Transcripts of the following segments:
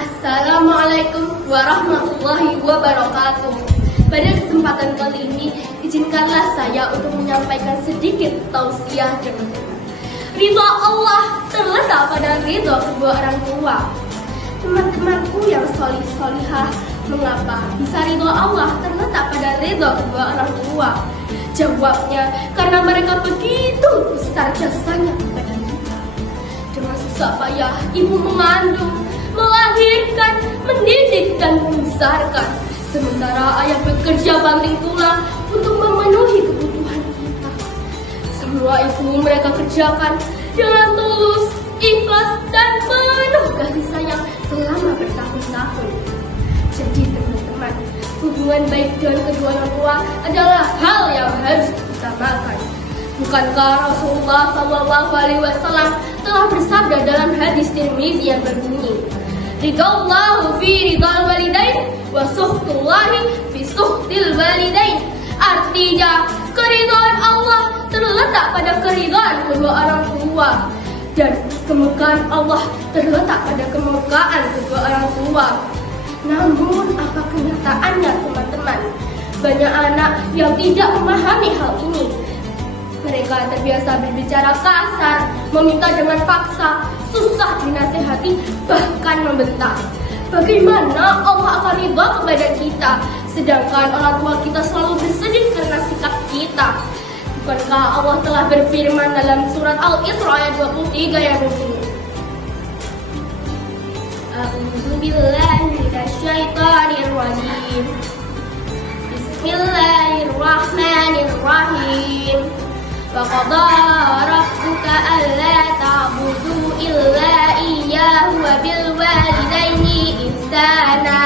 Assalamualaikum warahmatullahi wabarakatuh. Pada kesempatan kali ini, izinkanlah saya untuk menyampaikan sedikit tausiah teman-teman. Ridha Allah terletak pada ridha kedua orang tua. Teman-temanku yang solih-solihah, mengapa bisa ridha Allah terletak pada ridha kedua orang tua? Jawabnya, karena mereka begitu besar jasanya kepada kita. Dengan susah payah ibu mengandung, melahirkan, mendidik, dan membesarkan. Sementara ayah bekerja banting tulang untuk memenuhi kebutuhan kita. Semua itu mereka kerjakan dengan tulus, ikhlas, dan penuh kasih sayang selama bertahun-tahun. Jadi teman-teman, hubungan baik dengan kedua orang tua adalah hal yang harus diutamakan. Bukankah Rasulullah SAW telah bersabda dalam hadis Tirmizi yang berbunyi, Ridallahu fi ridal walidain wa suhtullahi fi suhtil walidain. Artinya, keridhaan Allah terletak pada keridhaan kedua orang tua, dan kemurkaan Allah terletak pada kemurkaan kedua orang tua. Namun, apa kenyataannya teman-teman? Banyak anak yang tidak memahami hal ini. Mereka terbiasa berbicara kasar, meminta dengan paksa, susah dinasehati, bahkan membentak. Bagaimana Allah akan ridha kepada kita, sedangkan orang tua kita selalu bersedih karena sikap kita? Bukankah Allah telah berfirman dalam surat Al-Isra ayat 23 yang berbunyi, A'udzu billahi minasyaitonir rajim. Bismillahirrahmanirrahim. Wa qadara rabbuka alla ta'budu illa iyyahu wa bil walidaini ihsana.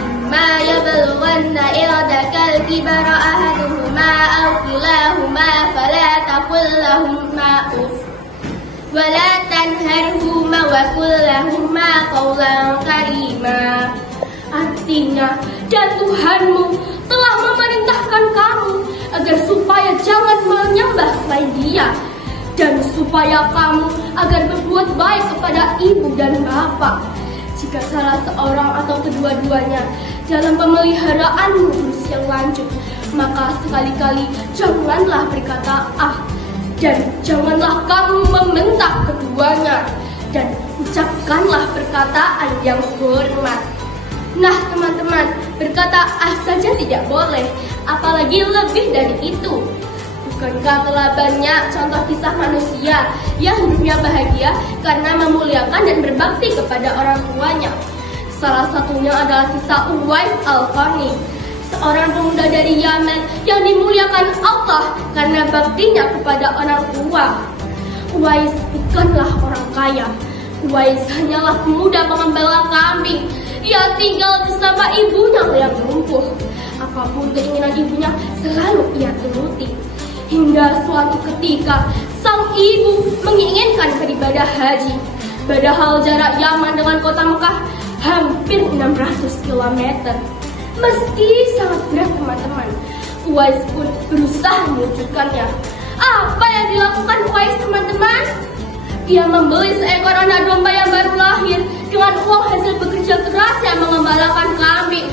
Imma yablughanna indakal kibara ahaduhuma aw kilahuma fala taqul lahumā uff wa la tanharhuma wa qul lahumā qawlan karīmā. Artinya, dan Tuhanmu telah memerintahkan kamu agar supaya jangan menyembah selain Dia, dan supaya kamu agar berbuat baik kepada ibu dan bapak. Jika salah seorang atau kedua-duanya dalam pemeliharaanmu berusia lanjut, maka sekali-kali janganlah berkata dan janganlah kamu membentak keduanya, dan ucapkanlah perkataan yang hormat. Nah teman-teman, berkata saja tidak boleh, apalagi lebih dari itu. Bukankah telah banyak contoh kisah manusia yang hidupnya bahagia karena memuliakan dan berbakti kepada orang tuanya? Salah satunya adalah kisah Uwais Al-Qarni, seorang pemuda dari Yaman yang dimuliakan Allah karena baktinya kepada orang tua. Uwais bukanlah orang kaya. Uwais hanyalah pemuda pengembala kambing. Ia tinggal bersama ibunya yang lumpuh. Apapun keinginan ibunya selalu ia turuti. Hingga suatu ketika sang ibu menginginkan beribadah haji. Padahal jarak Yaman dengan kota Mekah hampir 600 km. Meski sangat berat teman-teman, Uwais pun berusaha mewujudkannya. Apa yang dilakukan Uwais teman-teman? Ia membeli seekor anak domba yang baru lahir dengan uang hasil bekerja kerasnya mengembalakan kambing.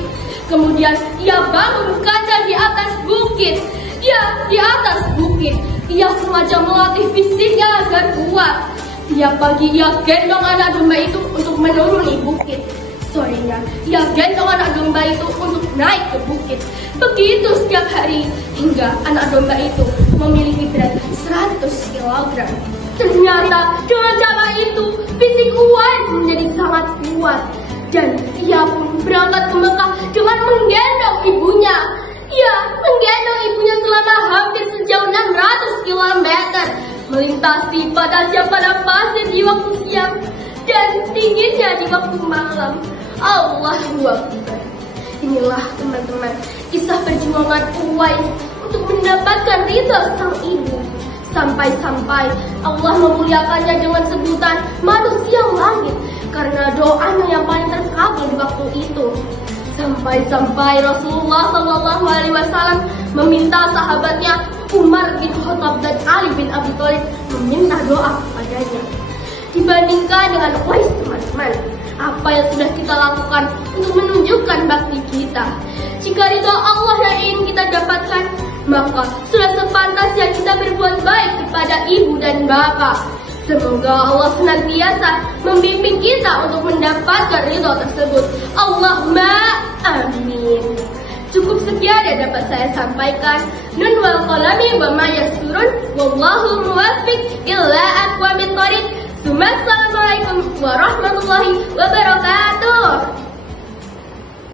Kemudian ia bangun kandang di atas bukit. Di atas bukit. Ia sengaja melatih fisiknya agar kuat. Tiap pagi ia gendong anak domba itu untuk menuruni bukit. Sorenya, ia gendong anak domba itu untuk naik ke bukit. Begitu setiap hari, hingga anak domba itu memiliki berat 100 kg. Ternyata dengan cara itu, fisik Uwais menjadi sangat kuat. Dan ia pun berangkat ke Mekah dengan menggendong ibunya. Ia menggendong ibunya selama hampir sejauh 600 km, melintasi padang pasir di waktu siang dan dinginnya di waktu malam. Allahu Akbar. Inilah teman-teman kisah perjuangan Uwais untuk mendapatkan ridha sang ibu. Sampai-sampai Allah memuliakannya dengan sebutan manusia langit karena doanya yang paling terkabul di waktu itu. Sampai-sampai Rasulullah SAW meminta sahabatnya Umar bin Khattab dan Ali bin Abi Thalib meminta doa kepadanya. Dibandingkan dengan Quraisy, teman-teman, apa yang sudah kita lakukan untuk menunjukkan bakti kita? Jika ridha Allah yang ingin kita dapatkan, maka sudah sepantasnya kita berbuat baik kepada ibu dan bapak. Semoga Allah senantiasa membimbing kita untuk mendapatkan ridha tersebut. Allahumma amin. Cukup sekian yang dapat saya sampaikan. Nun wal qalami wa ma yasturun. Wallahu muwaffiq illa aqwamit thoriq. Assalamualaikum warahmatullahi wabarakatuh.